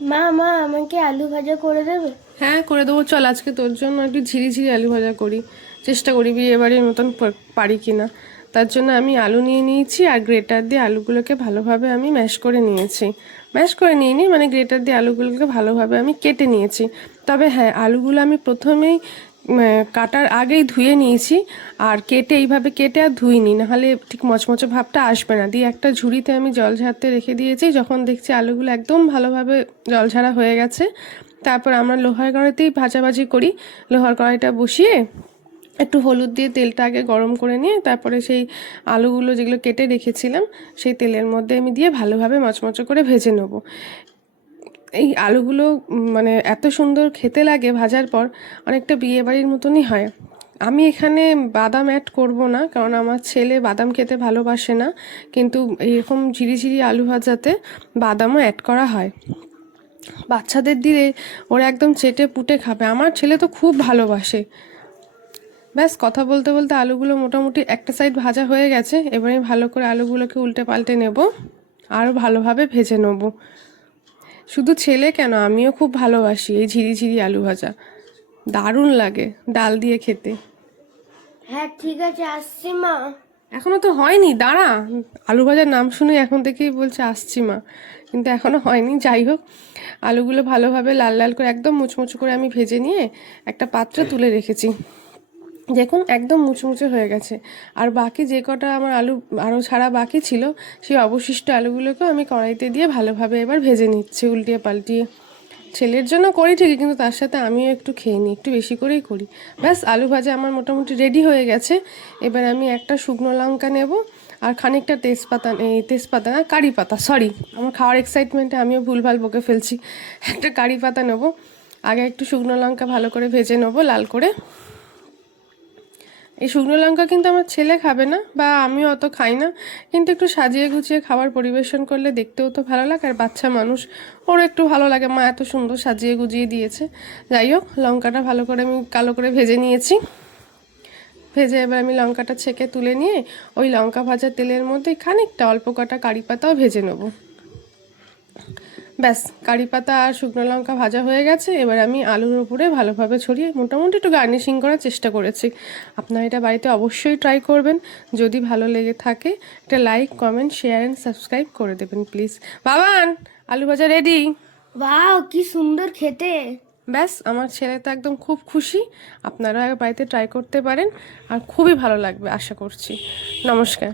মা মা, আমাকে আলু ভাজা করে দেবে? হ্যাঁ করে দেবো। চল, আজকে তোর জন্য একটু ঝিরি ঝিরি আলু ভাজা করি। চেষ্টা করি বিয়ে বাড়ির মতন পারি কি না তার জন্য আমি আলু নিয়ে নিয়েছি আর গ্রেটার দিয়ে আলুগুলোকে ভালোভাবে আমি ম্যাশ করে নিয়েছি। ম্যাশ করে নিয়ে নিই মানে গ্রেটার দিয়ে আলুগুলোকে ভালোভাবে আমি কেটে নিয়েছি। তবে হ্যাঁ আলুগুলো আমি প্রথমেই কাটার আগেই ধুয়ে নিয়েছি, আর কেটে এইভাবে কেটে আর ধুইনি, নাহলে ঠিক মচমচে ভাবটা আসবে না। দিয়ে একটা ঝুড়িতে আমি জল ঝাড়তে রেখে দিয়েছি, যখন দেখছি আলুগুলো একদম ভালোভাবে জল ঝাড়া হয়ে গেছে। তারপর আমরা লোহার কড়াইতেই ভাজাভাজি করি। লোহার কড়াইটা বসিয়ে একটু হলুদ দিয়ে তেলটা আগে গরম করে নিয়ে, তারপরে সেই আলুগুলো যেগুলো কেটে রেখেছিলাম, সেই তেলের মধ্যে আমি দিয়ে ভালোভাবে মচমচে করে ভেজে নেব। এই আলুগুলো মানে এত সুন্দর খেতে লাগে ভাজার পর, অনেকটা বিয়ে বাড়ির মতনই হয়। আমি এখানে বাদাম অ্যাড করব না, কারণ আমার ছেলে বাদাম খেতে ভালোবাসে না, কিন্তু এরকম ঝিরিঝিরি আলু ভাজাতে বাদামও অ্যাড করা হয়। বাচ্চাদের দিলে ওরা একদম চেটে পুটে খাবে। আমার ছেলে তো খুব ভালোবাসে। ব্যাস, কথা বলতে বলতে আলুগুলো মোটামুটি একটা সাইড ভাজা হয়ে গেছে, এবারে ভালো করে আলুগুলোকে উল্টে পাল্টে নেব আরও ভালোভাবে ভেজে নেব। শুধু ছেলে কেন? আমিও খুব ভালোবাসি এই ঝিরিঝিরি আলু ভাজা। দারুণ লাগে ডাল দিয়ে খেতে। হ্যাঁ ঠিক আছে আসছি মা। এখনও তো হয়নি দাঁড়া। আলু ভাজার নাম শুনে এখন থেকেই বলছে আসছি মা। কিন্তু এখনও হয়নি যাই হোক। আলুগুলো ভালোভাবে লাল লাল করে একদম মুচমুচু করে আমি ভেজে নিয়ে একটা পাত্রে তুলে রেখেছি। দেখুন, একদম মুচমুচে হয়ে গেছে। আর বাকি যে কটা আমার আলু আরও ছাড়া বাকি ছিল, সেই অবশিষ্ট আলুগুলোকেও আমি কড়াইতে দিয়ে ভালোভাবে এবার ভেজে নিচ্ছি, উল্টিয়ে পাল্টিয়ে। ছেলের জন্য করি ঠিকই, কিন্তু তার সাথে আমিও একটু খেয়ে নিই, একটু বেশি করেই করি। ব্যাস, আলু ভাজা আমার মোটামুটি রেডি হয়ে গেছে। এবার আমি একটা শুকনো লঙ্কা নেব, আর খানিকটা তেজপাতা, এই তেজপাতা না, কারি পাতা সরি আমার খাওয়ার এক্সাইটমেন্টে আমিও ভুলভাল বকে ফেলছি। একটা কারি পাতা নেব, আগে একটু শুকনো লঙ্কা ভালো করে ভেজে নেব, লাল করে। এই শুকনো লঙ্কা কিন্তু আমার ছেলে খাবে না, বা আমিও অত খাই না। কিন্তু একটু সাজিয়ে গুছিয়ে খাবার পরিবেশন করলে দেখতেও তো ভালো লাগে, আর বাচ্চা মানুষ ওর একটু ভালো লাগে। মা এত সুন্দর সাজিয়ে গুজিয়ে দিয়েছে। যাই হোক, লঙ্কাটা ভালো করে আমি কালো করে ভেজে নিয়েছি। ভেজে এবার আমি লঙ্কাটা ছেঁকে তুলে নিয়ে ওই লঙ্কা ভাজা তেলের মধ্যে খানিকটা অল্প কটা কারি পাতাও ভেজে নেব। ব্যাস কারি পাতা আর শুকনো লঙ্কা ভাজা হয়ে গেছে। এবার আমি আলুর উপরে ভালোভাবে ছড়িয়ে মোটামুটি একটু গার্নিশিং করার চেষ্টা করেছি। আপনারা এটা বাড়িতে অবশ্যই ট্রাই করবেন। যদি ভালো লেগে থাকে একটা like comment share and subscribe করে দেবেন প্লিজ বাবান আলু ভাজা রেডি বাও কি সুন্দর খেতে। ব্যাস আমার ছেলে তো একদম খুব খুশি। আপনারা বাড়িতে ট্রাই করতে পারেন। আর খুবই ভালো লাগবে আশা করছি। নমস্কার।